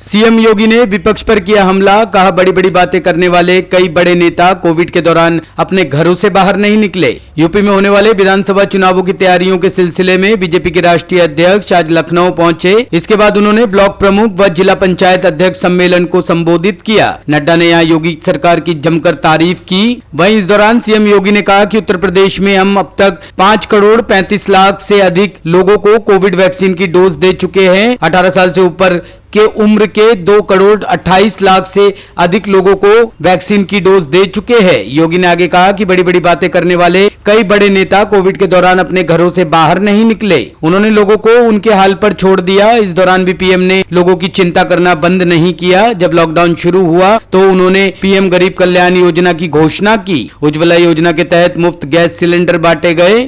CM योगी ने विपक्ष पर किया हमला, कहा बड़ी बड़ी बातें करने वाले कई बड़े नेता कोविड के दौरान अपने घरों से बाहर नहीं निकले। यूपी में होने वाले विधानसभा चुनावों की तैयारियों के सिलसिले में बीजेपी के राष्ट्रीय अध्यक्ष आज लखनऊ पहुंचे। इसके बाद उन्होंने ब्लॉक प्रमुख व जिला पंचायत अध्यक्ष सम्मेलन को संबोधित किया। नड्डा ने यहाँ योगी सरकार की जमकर तारीफ की। वहीं इस दौरान सीएम योगी ने कहा कि उत्तर प्रदेश में हम अब तक 5 करोड़ 35 लाख से अधिक लोगों को कोविड वैक्सीन की डोज दे चुके हैं। 18 साल से ऊपर के उम्र के 2 करोड़ 28 लाख से अधिक लोगों को वैक्सीन की डोज दे चुके हैं। योगी ने आगे कहा कि बड़ी बड़ी बातें करने वाले कई बड़े नेता कोविड के दौरान अपने घरों से बाहर नहीं निकले। उन्होंने लोगों को उनके हाल पर छोड़ दिया। इस दौरान भी पीएम ने लोगों की चिंता करना बंद नहीं किया। जब लॉकडाउन शुरू हुआ तो उन्होंने पीएम गरीब कल्याण योजना की घोषणा की। उज्ज्वला योजना के तहत मुफ्त गैस सिलेंडर बांटे गए।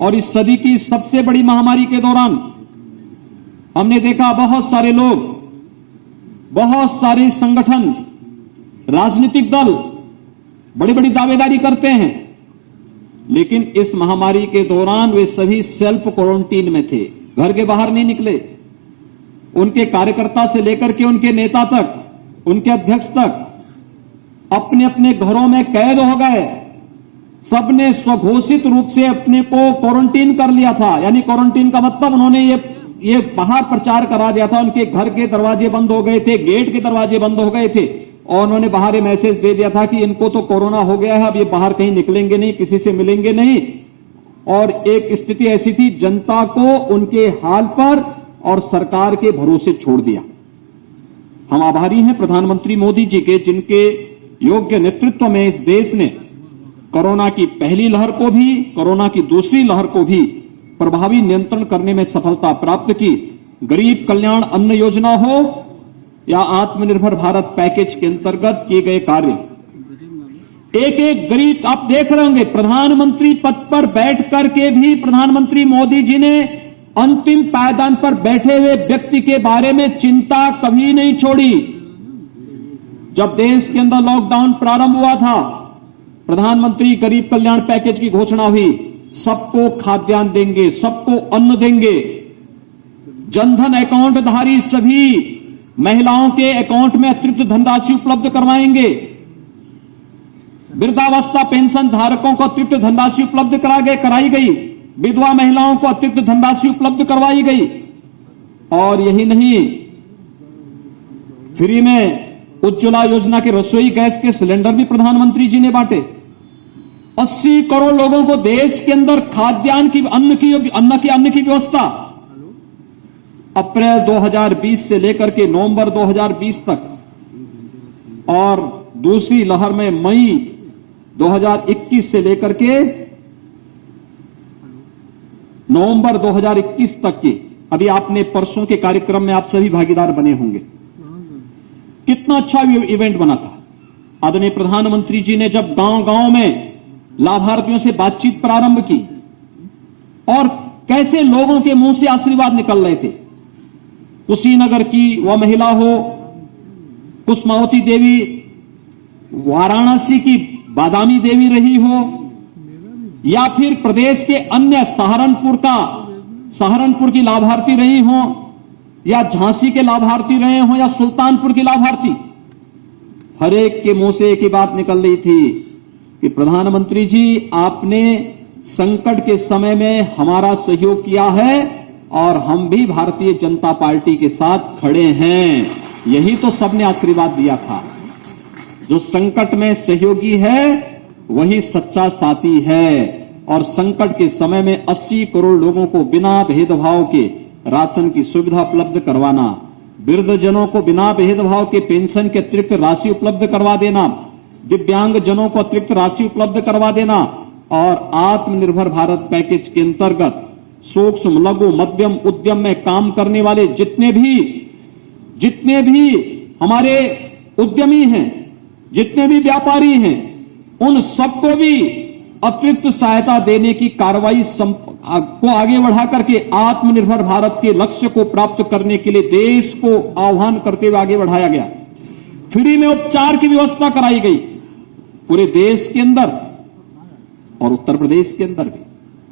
और इस सदी की सबसे बड़ी महामारी के दौरान हमने देखा बहुत सारे लोग, बहुत सारे संगठन, राजनीतिक दल बड़ी बड़ी दावेदारी करते हैं, लेकिन इस महामारी के दौरान वे सभी सेल्फ क्वारंटीन में थे, घर के बाहर नहीं निकले। उनके कार्यकर्ता से लेकर के उनके नेता तक, उनके अध्यक्ष तक अपने अपने घरों में कैद हो गए। सबने स्वघोषित रूप से अपने को क्वारंटीन कर लिया था। यानी क्वारंटीन का मतलब उन्होंने ये बाहर प्रचार करा दिया था। उनके घर के दरवाजे बंद हो गए थे, गेट के दरवाजे बंद हो गए थे, और उन्होंने बाहर मैसेज दे दिया था कि इनको तो कोरोना हो गया है, अब ये बाहर कहीं निकलेंगे नहीं, किसी से मिलेंगे नहीं। और एक स्थिति ऐसी थी, जनता को उनके हाल पर और सरकार के भरोसे छोड़ दिया। हम आभारी हैं प्रधानमंत्री मोदी जी के, जिनके योग्य नेतृत्व में इस देश ने कोरोना की पहली लहर को भी, कोरोना की दूसरी लहर को भी प्रभावी नियंत्रण करने में सफलता प्राप्त की। गरीब कल्याण अन्न योजना हो या आत्मनिर्भर भारत पैकेज के अंतर्गत किए गए कार्य, एक एक गरीब, आप देख रहे होंगे प्रधानमंत्री पद पर बैठ करके भी प्रधानमंत्री मोदी जी ने अंतिम पायदान पर बैठे हुए व्यक्ति के बारे में चिंता कभी नहीं छोड़ी। जब देश के अंदर लॉकडाउन प्रारंभ हुआ था, प्रधानमंत्री गरीब कल्याण पैकेज की घोषणा हुई। सबको खाद्यान्न देंगे, सबको अन्न देंगे, जनधन अकाउंट धारी सभी महिलाओं के अकाउंट में अतिरिक्त धनराशि उपलब्ध करवाएंगे, वृद्धावस्था पेंशन धारकों को अतिरिक्त धनराशि उपलब्ध कराई गई, विधवा महिलाओं को अतिरिक्त धनराशि उपलब्ध करवाई गई। और यही नहीं, फ्री में उज्ज्वला योजना के रसोई गैस के सिलेंडर भी प्रधानमंत्री जी ने बांटे। 80 करोड़ लोगों को देश के अंदर खाद्यान्न की, अन्न की व्यवस्था अप्रैल 2020 से लेकर के नवंबर 2020 तक, और दूसरी लहर में मई 2021 से लेकर के नवंबर 2021 तक की। अभी आपने परसों के कार्यक्रम में आप सभी भागीदार बने होंगे। कितना अच्छा इवेंट बना था। आदरणीय प्रधानमंत्री जी ने जब गांव-गांव में लाभार्थियों से बातचीत प्रारंभ की, और कैसे लोगों के मुंह से आशीर्वाद निकल रहे थे। कुशीनगर की वह महिला हो, कुसुमावती देवी वाराणसी की बादामी देवी रही हो, या फिर प्रदेश के अन्य सहारनपुर की लाभार्थी रही हो, या झांसी के लाभार्थी रहे हो, या सुल्तानपुर की लाभार्थी, हर एक के मुंह से एक ही बात निकल रही थी कि प्रधानमंत्री जी, आपने संकट के समय में हमारा सहयोग किया है और हम भी भारतीय जनता पार्टी के साथ खड़े हैं। यही तो सबने आशीर्वाद दिया था। जो संकट में सहयोगी है वही सच्चा साथी है। और संकट के समय में 80 करोड़ लोगों को बिना भेदभाव के राशन की सुविधा उपलब्ध करवाना, वृद्धजनों को बिना भेदभाव के पेंशन के अतिरिक्त राशि उपलब्ध करवा देना, दिव्यांग जनों को अतिरिक्त राशि उपलब्ध करवा देना, और आत्मनिर्भर भारत पैकेज के अंतर्गत सूक्ष्म लघु मध्यम उद्यम में काम करने वाले जितने भी हमारे उद्यमी हैं, जितने भी व्यापारी हैं, उन सबको भी अतिरिक्त सहायता देने की कार्रवाई को आगे बढ़ा करके आत्मनिर्भर भारत के लक्ष्य को प्राप्त करने के लिए देश को आह्वान करते हुए आगे बढ़ाया गया। फ्री में उपचार की व्यवस्था कराई गई पूरे देश के अंदर और उत्तर प्रदेश के अंदर भी।